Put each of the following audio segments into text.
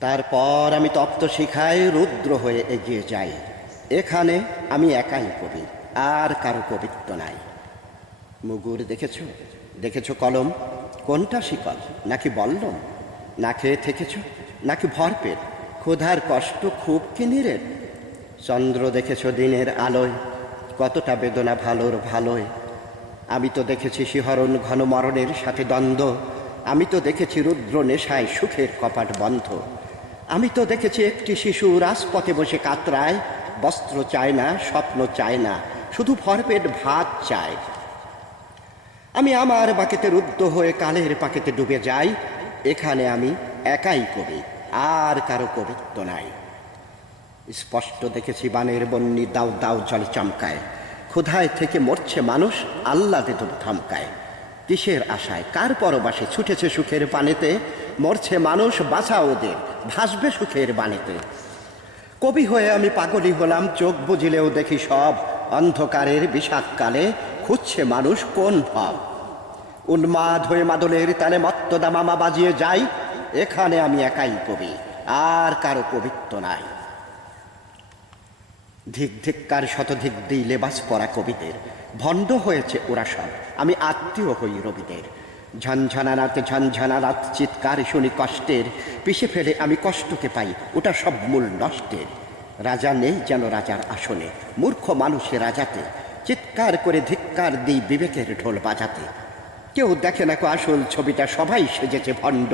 তারপর আমি তপ্ত শিখায় রুদ্র হয়ে এগিয়ে যাই। এখানে আমি একাই কবি, আর কারো কবিত্ব নাই। মুগুর দেখেছ? দেখেছ কলম? কোনটা শিকল নাকি বল্লম? না খেয়ে থেকেছ নাকি ভরপেট? ক্ষুধার কষ্ট খুব কি নিরেট? চন্দ্র দেখেছ দিনের আলোয়, কতটা বেদনা ভালোর ভালোয়। আমি তো দেখেছি শিহরণ ঘন মরণের সাথে দ্বন্দ্ব। আমি তো দেখেছি রুদ্র নেশায় সুখের কপাট বন্ধ। আমি তো দেখেছি একটি শিশু রাজপথে বসে কাতরায়, বস্ত্র চায় না, স্বপ্ন চায় না, শুধু ভরপেট ভাত চায়। আমি আমার বাকেতে রুদ্ধ হয়ে কালের পাকেতে ডুবে যাই। এখানে আমি একাই কবি, আর কারো কবিত্ব নাই। স্পষ্ট দেখেছি বানের বন্যি দাউ দাউ জলে চমকায়। ক্ষুধায় থেকে মরছে মানুষ, আহ্লাদে তো থমকায়। কিসের আশায় কার পরবাসে ছুটেছে সুখের পানেতে? মরছে মানুষ, বাঁচা ওদের, ভাসবে সুখের বানেতে। কবি হয়ে আমি পাগলি হলাম, চোখ বুঝিলেও দেখি সব। অন্ধকারের বিষাদকালে খুঁজছে মানুষ কোন ভাব। উন্মাদ হয়ে মাদলের তালে মত্তদা মামা বাজিয়ে যাই। এখানে আমি একাই কবি, আর কারো কবিত্ব নাই। ধিক ধিক্কার শতধিক দিই লেবাস পরা কবিদের, ভণ্ড হয়েছে ওরা সব, আমি আত্মীয় হই রবিদের। ঝনঝনা রাত ঝনঝনা রাত চিৎকার শুনি কষ্টের, পিষে ফেলে আমি কষ্টকে পাই, ওটা সব মূল নষ্টের। রাজা নেই যেন রাজার আসনে, মূর্খ মানুষে রাজাতে, চিৎকার করে ধিক্কার দিই বিবেকের ঢোল বাজাতে। কেউ দেখে না কো আসল ছবিটা, সবাই সেজেছে ভণ্ড।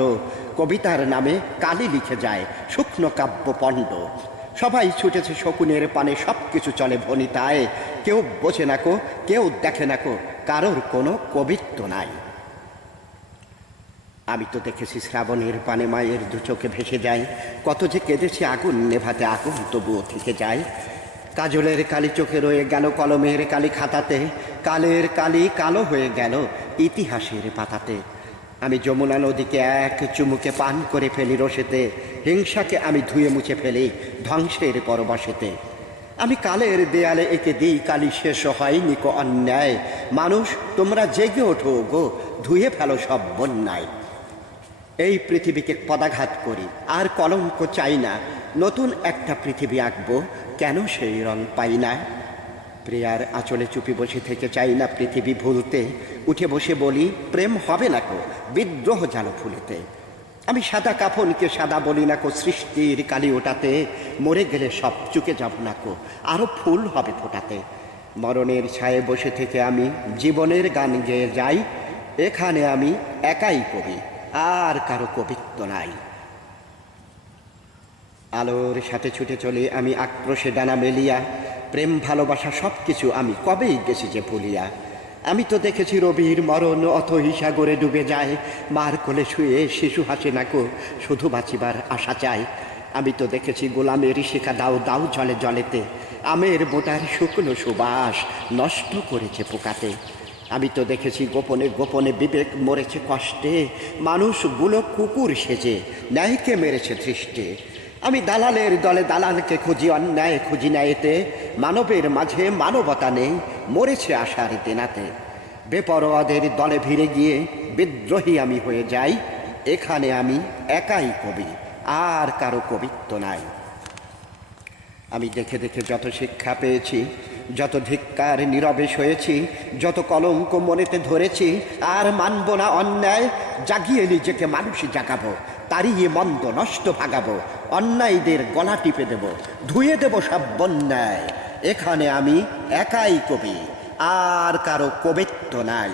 কবিতার নামে কালি লিখে যায় শুকনো কাব্য পণ্ড। সবাই ছুটেছে শকুনের পানে, সব কিছু চলে ভনিতায়। কেউ বোঝে না কো, কেউ দেখে না কো, কারোর কোনো কবিত্ব নাই। আমি তো দেখেছি শ্রাবণের পানে মায়ের দু চোখে ভেসে যায়। কত যে কেঁদেছি আগুন নেভাতে, আগুন তবুও থেকে যায়। কাজলের কালি চোখে রয়ে গেল কলমের কালি খাতাতে, কালের কালি কালো হয়ে গেল ইতিহাসের পাতাতে। আমি যমুনা নদীকে এক চুমুকে পান করে ফেলি রসেতে, হিংসাকে আমি ধুয়ে মুছে ফেলি ধ্বংসের পরবশেতে। আমি কালের দেয়ালে এঁকে দিই কালি শেষ হয়নি কো অন্যায়। মানুষ তোমরা জেগে ওঠো গো, ধুয়ে ফেলো সব বন্যায়। এই পৃথিবীকে পদাঘাত করি, আর কলঙ্ক চাই না। নতুন একটা পৃথিবী আঁকবো, কেন সেই রং পাই না? প্রিয়ার আঁচলে চুপি বসে থেকে চাই না পৃথিবী ভুলতে। উঠে বসে বলি প্রেম হবে না কো, বিদ্রোহ জালো ফুলেতে। আমি সাদা কাফনকে সাদা বলি না কো, সৃষ্টির কালি ওটাতে। মরে গেলে সব চুকে যাব না কো, আরো ফুল হবে ফোটাতে। মরণের ছায়ে বসে থেকে আমি জীবনের গান গেয়ে যাই। এখানে আমি একাই কবি, আর কারো কবিত্ব নাই। আলোর সাথে ছুটে চলে আমি আক্রোশে ডানা মেলিয়া। প্রেম ভালোবাসা সব কিছু আমি কবেই গেছি যে ভুলিয়া। আমি তো দেখেছি রবির মরণ অথই সাগরে ডুবে যায়। মার কোলে শুয়ে শিশু হাসে না কো, শুধু বাঁচিবার আশা চায়। আমি তো দেখেছি গোলামের শিখা দাও দাও জলে জলেতে, আমের বোটার শুকনো সুবাস নষ্ট করেছে পোকাতে। আমি তো দেখেছি গোপনে গোপনে বিবেক মরেছে কষ্টে, মানুষগুলো কুকুর সেজে ন্যায়কে মেরেছে দৃষ্টে। আমি দালালের দলে দালালকে খুঁজি, অন্যায় খুঁজি না এতে। মানবের মাঝে মানবতা নেই, মরেছে আশার দেনাতে। বেপরোয়াদের দলে ভিড়ে গিয়ে বিদ্রোহী আমি হয়ে যাই। এখানে আমি একাই কবি, আর কারো কবিত্ব নাই। আমি দেখে দেখে যত শিক্ষা পেয়েছি, যত ধিক্কার নীরবে সয়েছি, যত কলঙ্ক মনেতে ধরেছি, আর মানব না অন্যায়। জাগিয়ে নিজেকে মানুষই জাগাবো, তাড়িয়ে মন্দ নষ্ট ভাগাবো। অন্যায়ীদের গলা টিপে দেব, ধুয়ে দেব সব বন্যায়। এখানে আমি একাই কবি, আর কারো কবিত্ব নাই।